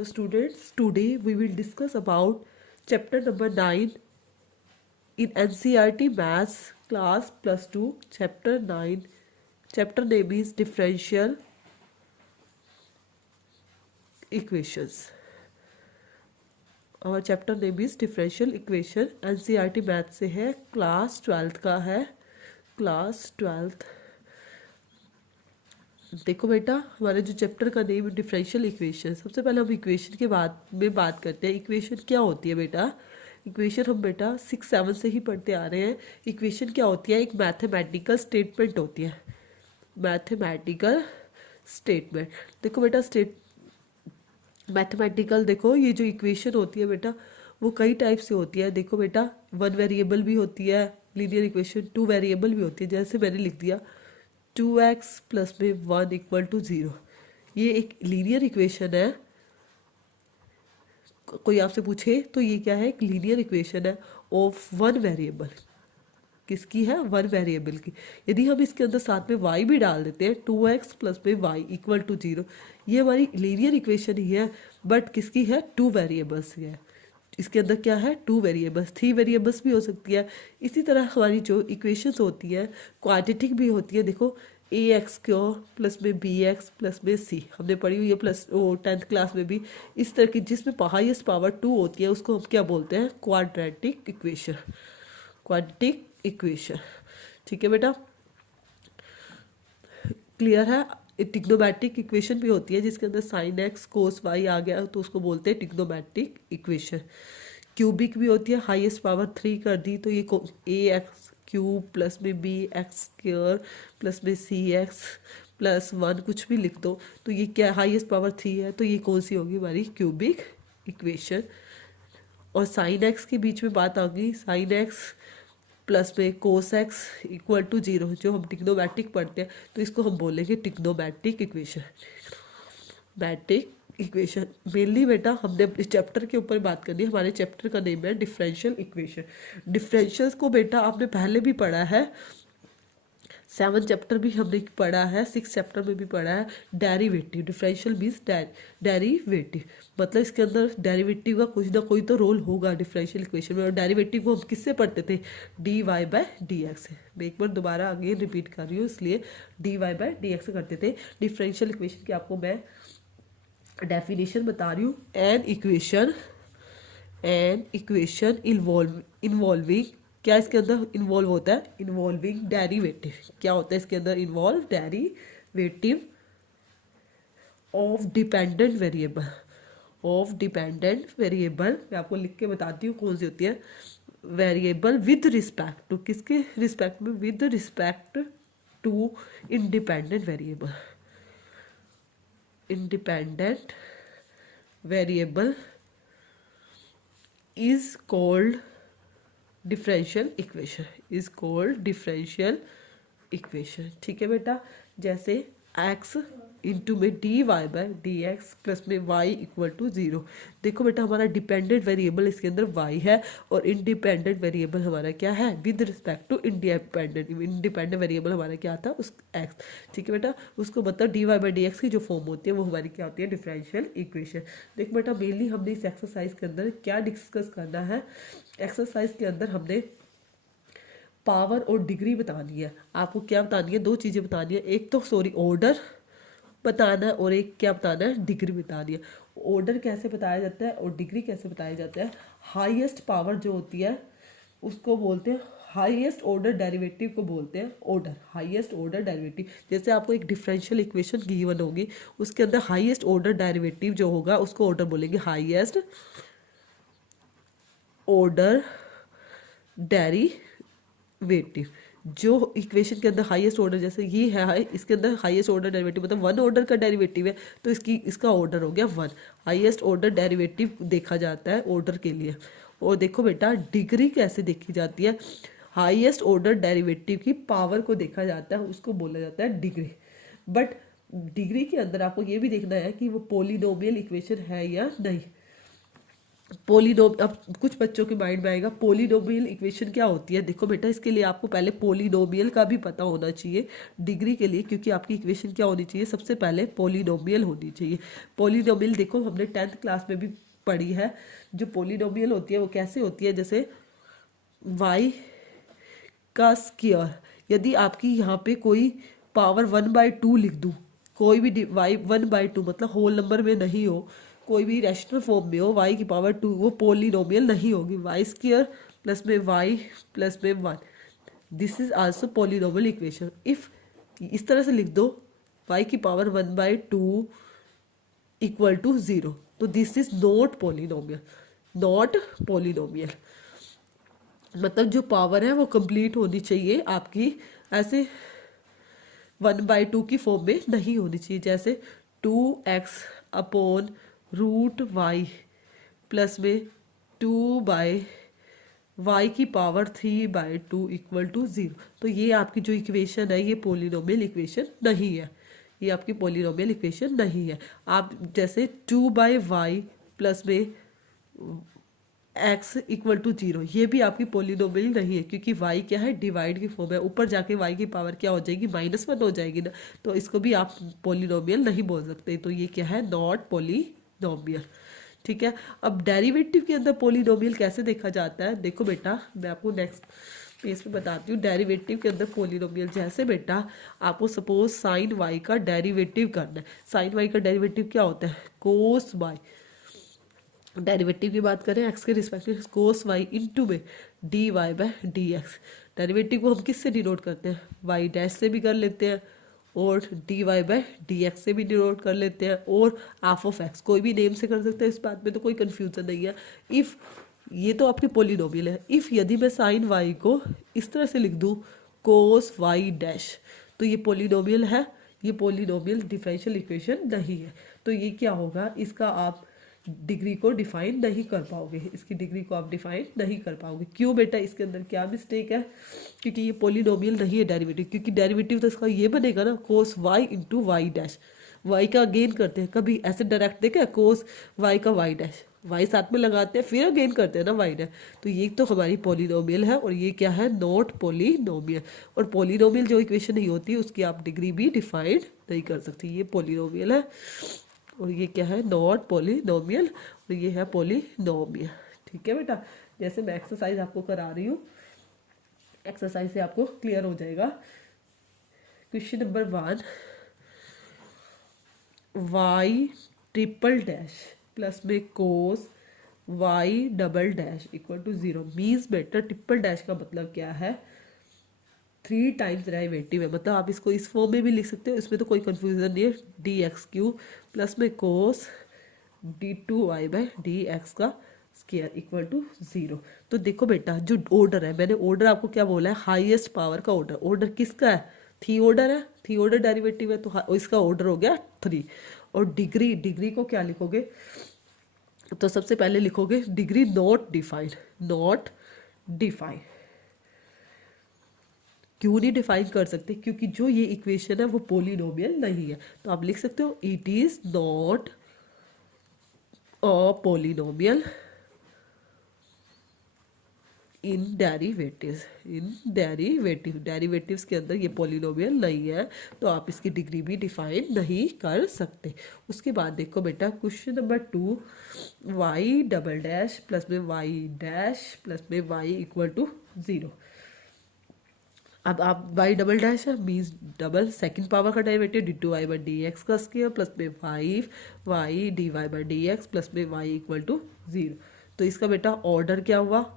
Hello students, today we will discuss about chapter number 9 in NCERT Maths class plus 2, chapter 9. Chapter name is differential equations. Our chapter name is differential equation. NCERT Maths से है, class 12th का है, class 12th. देखो बेटा, हमारे जो chapter का name है डिफरेंशियल इक्वेशन. सबसे पहले हम इक्वेशन के बाद में बात करते हैं. इक्वेशन क्या होती है बेटा? इक्वेशन हम बेटा 6-7 से ही पढ़ते आ रहे हैं. इक्वेशन क्या होती है? एक मैथमेटिकल स्टेटमेंट होती है. Mathematical statement. देखो बेटा, मैथमेटिकल, देखो ये जो इक्वेशन होती है बेटा वो कई टाइप से होती है. देखो बेटा, 1 वेरिएबल भी होती है लीनियर इक्वेशन, 2 वेरिएबल भी होती है. जैसे मैंने लिख दिया 2x प्लस में 1 इक्वल टू 0. ये एक लीनियर इक्वेशन है. कोई आपसे पूछे तो ये क्या है? एक लीनियर इक्वेशन है ऑफ 1 वेरिएबल. किसकी है? 1 वेरिएबल की. यदि हम इसके अंदर साथ में y भी डाल देते हैं 2x प्लस में y इक्वल टू 0, ये हमारी लीनियर इक्वेशन ही है. बट किसकी है? 2 वेरिएबल्स की है. इसके अंदर क्या है? 2 वेरिएबल्स. 3 वेरिएबल्स भी हो सकती है. इसी तरह हमारी जो इक्वेशंस होती है क्वाड्रेटिक भी होती है. देखो ax क्यों प्लस में bx प्लस में c हमने पढ़ी हुई है प्लस 10th क्लास में भी. इस तरह की जिसमें हाईएस्ट पावर 2 होती है उसको हम क्या बोलते हैं? Quadratic equation. Quadratic equation. ठीक है बेटा, क्लियर है? टिग्नोमेट्रिक इक्वेशन भी होती है जिसके अंदर साइन एक्स कोस वाई आ गया तो उसको बोलते हैं टिग्नोमेट्रिक इक्वेशन. क्यूबिक भी होती है, हाईएस्ट पावर 3 कर दी तो ये ए एक्स क्यूब प्लस में बी एक्स स्क्वायर प्लस में सी एक्स प्लस 1 कुछ भी लिख दो तो ये क्या? हाईएस्ट पावर 3 है तो ये कौन सी होगी? हमारी क्यूबिक इक्वेशन. और साइन एक्स के बीच में बात आ गई, साइन एक्स प्लस में कोस एक्स इक्वल टू 0, जो हम टिग्नोमेट्रिक पढ़ते हैं तो इसको हम बोलेंगे trigonometric equation. Metric equation mainly बेटा हमने इस चैप्टर के ऊपर बात करनी है. हमारे चैप्टर का नेम है डिफरेंशियल इक्वेशन. डिफरेंशियल्स को बेटा आपने पहले भी पढ़ा है, 7th चैप्टर भी हमने पढ़ा है, 6th चैप्टर में भी पढ़ा है. डेरिवेटिव, डिफरेंशियल मीन्स डेरिवेटिव, मतलब इसके अंदर डेरिवेटिव का कुछ ना कोई तो रोल होगा डिफरेंशियल इक्वेशन में. और डेरिवेटिव को हम किससे पढ़ते थे? dy बाय dx से. मैं एक बार दोबारा आगे रिपीट कर रही हूँ इसलिए dy बाय dx से करते थे. डिफरेंशियल इक्वेशन की आपको मैं डेफिनेशन बता रही हूँ. एन इक्वेशन इन्वॉल्विंग, क्या इसके अंदर इन्वॉल्व होता है? Involving derivative. क्या होता है इसके अंदर? Involve derivative of dependent variable. Of dependent variable मैं आपको लिख के बताती हूँ कौन सी होती है. वेरिएबल विद रिस्पेक्ट टू, किसके रिस्पेक्ट में? With respect to independent variable. Independent variable is called differential equation. is called differential equation. ठीक है बेटा, जैसे x इंटू में dy बाय dx प्लस में y इक्वल टू 0. देखो बेटा, हमारा डिपेंडेंट वेरिएबल इसके अंदर y है और इंडिपेंडेंट वेरिएबल हमारा क्या है? With respect to independent variable हमारा क्या था? उस x. ठीक है बेटा, उसको मतलब dy बाय dx की जो फॉर्म होती है वो हमारी क्या होती है? Differential equation. देखो बेटा, मेनली हमने इस एक्सरसाइज के अंदर क्या डिस्कस करना है? एक्सरसाइज के अंदर हमने पावर और डिग्री बतानी है. आपको क्या बतानी है? 2 चीज़ें बतानी है. एक तो ऑर्डर बताना है और एक क्या बताना है? डिग्री बतानी है. ऑर्डर कैसे बताया जाता है और डिग्री कैसे बताया जाता है? हाईएस्ट पावर जो होती है उसको बोलते हैं, हाईएस्ट ऑर्डर डेरिवेटिव को बोलते हैं ऑर्डर. हाईएस्ट ऑर्डर डेरिवेटिव, जैसे आपको एक डिफरेंशियल इक्वेशन गिवन होगी उसके अंदर हाईएस्ट ऑर्डर डेरिवेटिव जो होगा उसको ऑर्डर बोलेंगे. हाईएस्ट ऑर्डर डेरिवेटिव जो इक्वेशन के अंदर हाईएस्ट ऑर्डर, जैसे ये है इसके अंदर हाईएस्ट ऑर्डर डेरिवेटिव मतलब 1 ऑर्डर का डेरिवेटिव है तो इसका ऑर्डर हो गया 1. हाईएस्ट ऑर्डर डेरिवेटिव देखा जाता है ऑर्डर के लिए. और देखो बेटा, डिग्री कैसे देखी जाती है? हाईएस्ट ऑर्डर डेरिवेटिव की पावर को देखा जाता है, उसको बोला जाता है डिग्री. बट डिग्री के अंदर आपको ये भी देखना है कि वो पॉलिनोमियल इक्वेशन है या नहीं. पोलिनोम अब कुछ बच्चों के माइंड में आएगा पोलिनोमियल इक्वेशन क्या होती है। देखो बेटा, इसके लिए आपको पहले पोलिनोमियल का भी पता होना चाहिए डिग्री के लिए, क्योंकि आपकी इक्वेशन क्या होनी चाहिए, सबसे पहले पोलिनोमियल होनी चाहिए। पोलिनोमियल देखो हमने 10th क्लास में भी पढ़ी है। जो पोलिनोमियल होती है वो कैसे होती है, जैसे y का स्क्वायर, यदि आपकी यहाँ पे कोई पावर 1/2 लिख दूँ, कोई भी वाई 1/2 मतलब होल नंबर में नहीं हो, कोई भी रैशनल फॉर्म में हो, y की पावर 2, वो पोलिनोमियल नहीं होगी। वाई स्क्वायर प्लस में y प्लस में 1, this is also polynomial equation. If इस तरह से लिख दो y की पावर 1/2 इक्वल टू 0, तो this is not polynomial, not polynomial. मतलब जो पावर है वो कंप्लीट होनी चाहिए आपकी, ऐसे 1/2 की फॉर्म में नहीं होनी चाहिए। जैसे 2x/√y प्लस में 2/y की पावर 3/2 इक्वल टू 0, तो ये आपकी जो इक्वेशन है ये पोलिनोमियल इक्वेशन नहीं है, ये आपकी पोलिनोमियल इक्वेशन नहीं है। आप जैसे 2/y प्लस में x इक्वल टू 0, ये भी आपकी पोलिनोमियल नहीं है, क्योंकि y क्या है, डिवाइड की फॉर्म है, ऊपर जाके y की पावर क्या हो जाएगी, -1 हो जाएगी ना, तो इसको भी आप पोलिनोमियल नहीं बोल सकते। तो ये क्या है, नॉट पोलिनोमियल। ठीक है। अब डेरिवेटिव के अंदर पोलिनोमियल कैसे देखा जाता है, देखो बेटा मैं आपको नेक्स्ट पेज पे बताती हूँ। डेरिवेटिव के अंदर पोलिनोमियल, जैसे बेटा आपको सपोज साइन y का डेरिवेटिव करना है। साइन y का डेरिवेटिव क्या होता है, कोस y। डेरिवेटिव की बात करें x के रिस्पेक्ट में, कोस y इंटू में dy/dx। डेरिवेटिव को हम किस से डिनोट करते हैं, y डैश से भी कर लेते हैं, और dy/dx से भी डिनोट कर लेते हैं, और f(x) कोई भी नेम से कर सकते हैं, इस बात में तो कोई कन्फ्यूजन नहीं है। इफ़ ये तो आपकी पोलिनोमियल है। इफ़ यदि मैं साइन y को इस तरह से लिख दूँ कोस y डैश, तो ये पोलिनोमियल है, ये पोलिनोमियल डिफरेंशियल इक्वेशन नहीं है। तो ये क्या होगा, इसका आप डिग्री को डिफाइन नहीं कर पाओगे, इसकी डिग्री को आप डिफाइन नहीं कर पाओगे। क्यों बेटा, इसके अंदर क्या मिस्टेक है, क्योंकि ये पोलिनोमियल नहीं है डेरिवेटिव, क्योंकि डेरिवेटिव तो इसका ये बनेगा ना cos y into Y dash. Y का अगेन करते हैं, कभी ऐसे डायरेक्ट देखा कोस y का वाई डैश, वाई साथ में लगाते हैं फिर अगेन करते हैं ना वाई डैश। तो ये तो हमारी पोलिनोमियल है, और ये क्या है, नॉट पोलिनोमियल। और पोलिनोमियल जो इक्वेशन नहीं होती उसकी आप डिग्री भी डिफाइन नहीं कर सकती, ये पोलिनोमियल है, और ये क्या है, नॉट पोलिनोमियल, और ये है पोलिनोमियल। ठीक है बेटा, जैसे मैं एक्सरसाइज आपको करा रही हूँ, एक्सरसाइज से आपको क्लियर हो जाएगा। Question number 1, y triple dash plus में cos y double dash equal to 0। Means बेटा ट्रिपल डैश का मतलब क्या है, 3 टाइम्स डेरिवेटिव है, मतलब आप इसको इस फॉर्म में भी लिख सकते हो, इसमें तो कोई कंफ्यूजन नहीं है। dx³ प्लस में कोस d2y/dx का स्क्वायर इक्वल टू 0। तो देखो बेटा जो ऑर्डर है, मैंने ऑर्डर आपको क्या बोला है, हाईएस्ट पावर का ऑर्डर। ऑर्डर किसका है, थी ऑर्डर है, थी ऑर्डर डेरिवेटिव है, तो इसका ऑर्डर हो गया 3। और डिग्री, डिग्री को क्या लिखोगे, तो सबसे पहले लिखोगे degree not defined, not defined. क्यों नहीं डिफाइन कर सकते, क्योंकि जो ये इक्वेशन है वो पोलिनोमियल नहीं है। तो आप लिख सकते हो it is not a polynomial in derivatives. In derivatives के अंदर ये पोलिनोमियल नहीं है, तो आप इसकी डिग्री भी डिफाइन नहीं कर सकते। उसके बाद देखो बेटा question number 2, y double dash plus में y डैश प्लस में y इक्वल टू 0। अब आप y डबल डैश है मीन्स डबल सेकंड पावर का डेरिवेटिव d2y/dx का स्क्वायर प्लस में 5y dy/dx प्लस में y इक्वल टू 0। तो इसका बेटा ऑर्डर क्या हुआ,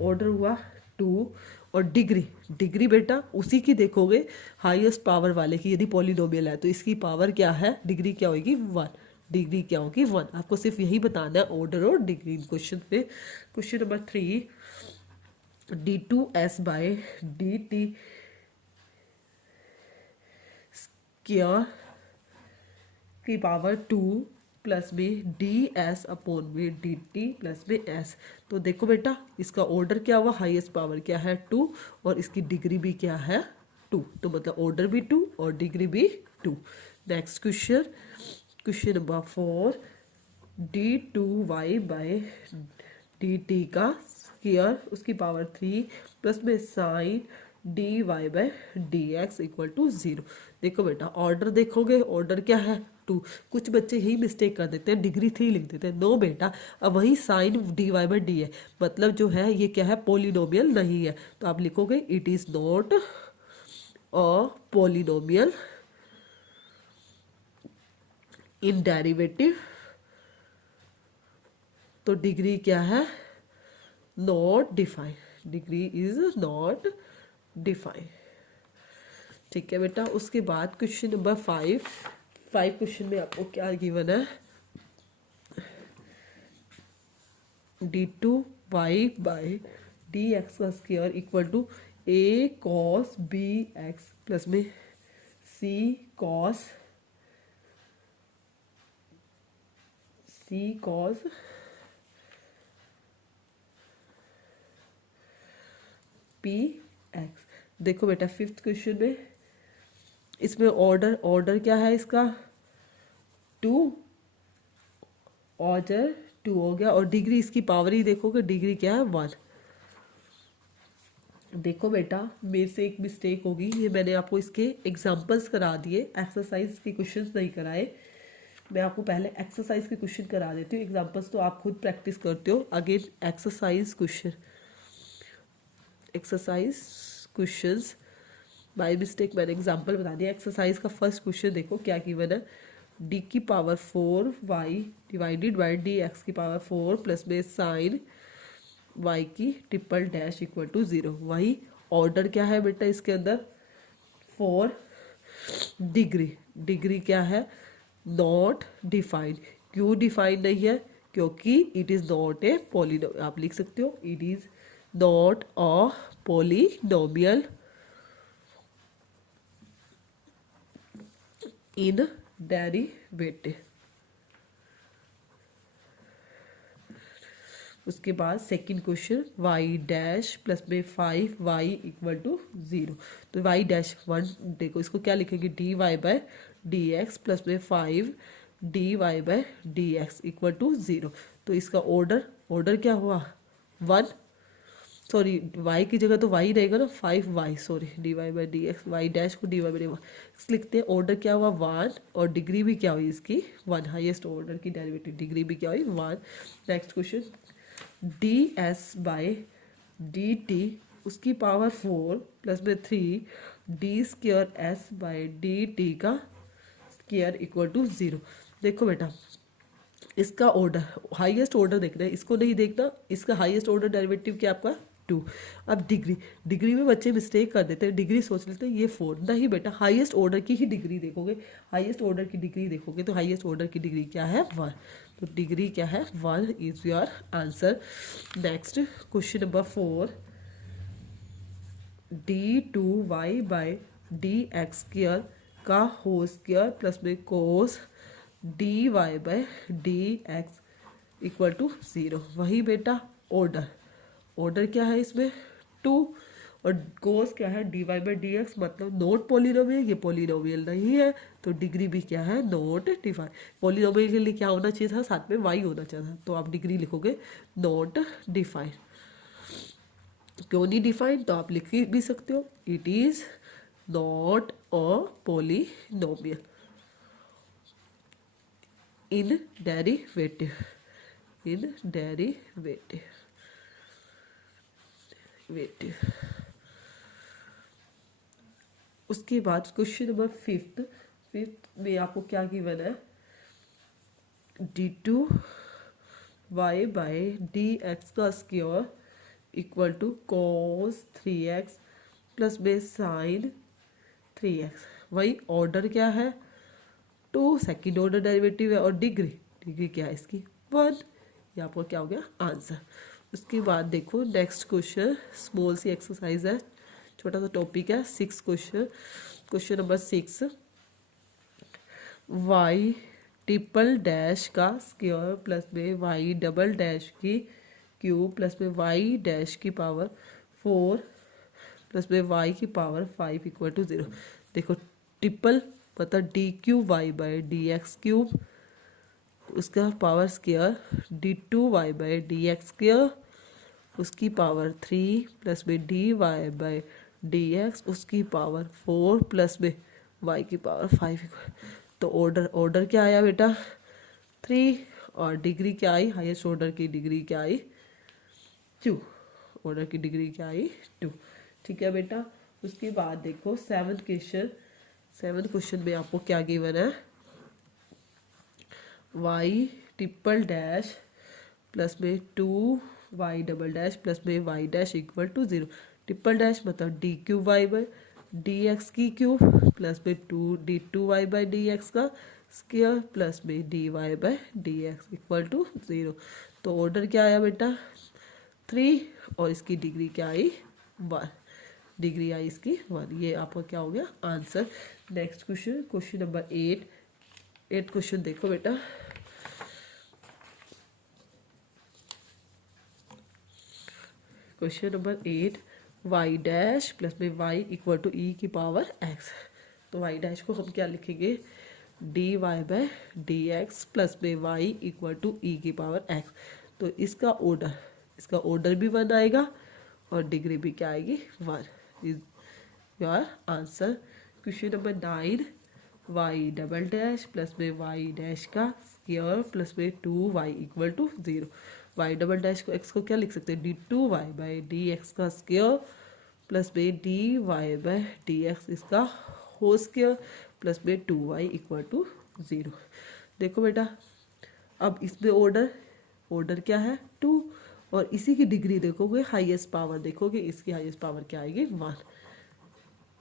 ऑर्डर हुआ 2। और डिग्री, डिग्री बेटा उसी की देखोगे हाईएस्ट पावर वाले की, यदि पॉलिनोमियल है तो इसकी पावर क्या है, डिग्री क्या होगी 1, डिग्री क्या होगी 1। आपको सिर्फ यही बताना है ऑर्डर और डिग्री क्वेश्चन पे। क्वेश्चन नंबर 3, d2s/dt स्क्वायर की पावर 2 प्लस में ds/dt प्लस में s। तो देखो बेटा इसका ऑर्डर क्या हुआ, हाईएस्ट पावर क्या है 2, और इसकी डिग्री भी क्या है 2, तो मतलब ऑर्डर भी 2 और डिग्री भी 2। Next question, question number 4, d2y/dt का स्क्वायर उसकी पावर 3 प्लस में साइन dy/dx इक्वल टू 0। देखो बेटा ऑर्डर देखोगे, ऑर्डर क्या है 2। कुछ बच्चे यही मिस्टेक कर देते हैं, डिग्री 3 लिख देते हैं। नो बेटा, अब वही साइन dy/d है, मतलब जो है ये क्या है, पोलिनोमियल नहीं है। तो आप लिखोगे it is not a polynomial in derivative. तो डिग्री क्या है, not define, degree is not define. ठीक है बेटा। उसके बाद क्वेश्चन नंबर 5 क्वेश्चन में आपको क्या गिवन है, d2y/dx का square equal to a cos bx plus में c cos px। देखो बेटा 5th क्वेश्चन में इसमें ऑर्डर क्या है इसका 2, ऑर्डर 2 हो गया, और डिग्री इसकी पावर ही देखोगे, डिग्री क्या है 1। देखो बेटा मेरे से एक मिस्टेक होगी, ये मैंने आपको इसके एग्जांपल्स करा दिए, एक्सरसाइज के क्वेश्चंस नहीं कराए। मैं आपको पहले एक्सरसाइज के क्वेश्चन करा देती हूँ, एग्जांपल्स तो आप खुद प्रैक्टिस करते हो। Again exercise questions by mistake मैंने एग्जांपल बता दिया। एक्सरसाइज का फर्स्ट क्वेश्चन देखो क्या गिवन है, d की power 4y divided by dx की पावर 4 प्लस में साइन y की ट्रिपल डैश इक्वल टू 0। वही ऑर्डर क्या है बेटा इसके अंदर 4, डिग्री क्या है नॉट डिफाइंड। क्यों डिफाइंड नहीं है, क्योंकि it is not a polynomial. आप लिख सकते हो it is not a polynomial in derivative. उसके बाद second question y dash plus में 5y इक्वल टू 0। तो y डैश 1, देखो इसको क्या लिखेंगे dy/dx प्लस में 5 dy/dx इक्वल टू 0। तो इसका ऑर्डर क्या हुआ 1, सॉरी y की जगह तो y रहेगा ना 5y, sorry dy/dx, y dash को dy/dx लिखते हैं। ऑर्डर क्या हुआ 1, और डिग्री भी क्या हुई इसकी 1, हाईएस्ट ऑर्डर की डेरिवेटिव डिग्री भी क्या हुई 1। नेक्स्ट क्वेश्चन ds/dt उसकी पावर 4 प्लस में 3 d2s/dt का स्क्वायर इक्वल टू 0। देखो बेटा इसका ऑर्डर हाईएस्ट ऑर्डर देखना है, इसको नहीं देखना। इसका हाईएस्ट ऑर्डर डेरिवेटिव क्या आपका 2। अब डिग्री में बच्चे मिस्टेक कर देते हैं, डिग्री सोच लेते हैं ये 4। नहीं बेटा, हाईएस्ट ऑर्डर की ही डिग्री देखोगे, हाईएस्ट ऑर्डर की डिग्री देखोगे तो हाईएस्ट ऑर्डर की डिग्री क्या है 1। तो डिग्री क्या है 1 is your answer. Next question number 4 d2y/dx square का होल स्क्वायर प्लस में कोस dy/dx इक्वल टू 0। वही बेटा ऑर्डर क्या है इसमें 2, और कोस क्या है dy/dx, मतलब नॉट पोलिनोमियल, ये पोलिनोमियल नहीं है। तो डिग्री भी क्या है नॉट डिफाइन। पोलिनोमियल के लिए क्या होना चाहिए था, साथ में y होना चाहिए था। तो आप डिग्री लिखोगे नॉट डिफाइन। क्यों नहीं डिफाइन, तो आप लिख भी सकते हो it is not a polynomial in derivative उसके बाद क्वेश्चन नंबर 5 में आपको क्या गिवन है, d2y/dx का square equal to cos 3x plus में साइन 3x। वही ऑर्डर क्या है 2, सेकेंड ऑर्डर डेरिवेटिव है, और डिग्री क्या है इसकी 1। ये आपको क्या हो गया आंसर। उसके बाद देखो next question, small C exercise है, छोटा सा टॉपिक है। 6 question number 6 y triple dash का स्क्वायर प्लस में y डबल डैश की क्यूब प्लस में y डैश की पावर 4 प्लस में y की पावर 5 इक्वल टू 0। देखो ट्रिपल मतलब d3y/dx क्यूब उसका पावर स्क्वायर d2y/dx², उसकी पावर 3 प्लस में dy/dx, उसकी पावर 4 प्लस में y की पावर 5। तो ऑर्डर क्या आया बेटा 3, और डिग्री क्या आई, हाईएस्ट ऑर्डर की डिग्री क्या आई 2, ऑर्डर की डिग्री क्या आई 2। ठीक है बेटा। उसके बाद देखो 7th क्वेश्चन में आपको क्या गिवन है, y ट्रिपल डैश प्लस में 2y डबल डैश प्लस में y dash equal to 0। Triple dash मतलब d3y/dx की क्यूब प्लस में 2d2y/dx का स्क्वायर प्लस में dy/dx इक्वल टू 0। तो ऑर्डर क्या आया बेटा 3, और इसकी डिग्री क्या आई 1, डिग्री आई इसकी 1। ये आपका क्या हो गया answer. Next question number 8 question देखो बेटा। Question number 8, y dash plus में y इक्वल टू e की पावर x। तो y डैश को हम क्या लिखेंगे dy/dx प्लस में y इक्वल टू e की पावर x। तो इसका ऑर्डर भी 1 आएगा और डिग्री भी क्या आएगी 1, is your answer. Question number 9, y double dash plus में y डैश का स्क्वायर प्लस में 2y equal to 0। y double dash को x को क्या लिख सकते हैं d2y/dx का स्क्वायर प्लस में dy/dx इसका होल स्क्वायर प्लस में 2y इक्वल टू 0। देखो बेटा अब इसमें ऑर्डर क्या है 2, और इसी की डिग्री देखोगे हाईएस्ट पावर देखोगे, इसकी हाईएस्ट पावर क्या आएगी 1,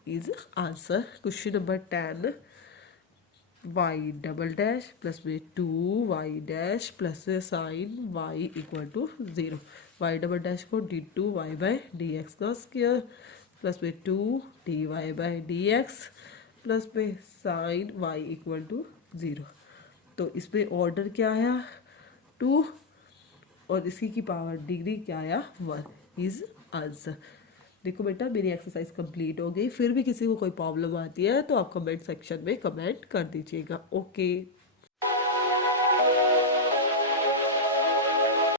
is answer. Question number 10, y double dash plus में 2y dash plus sine y equal to 0। y double dash को d2y/dx का स्क्वायर प्लस में 2dy/dx प्लस में साइन y इक्वल टू 0। तो इसमें ऑर्डर क्या आया 2, और इसी की पावर डिग्री क्या आया 1, इज आंसर। देखो बेटा मेरी एक्सरसाइज कंप्लीट हो गई। फिर भी किसी को कोई प्रॉब्लम आती है तो आप कमेंट सेक्शन में कमेंट कर दीजिएगा। ओके।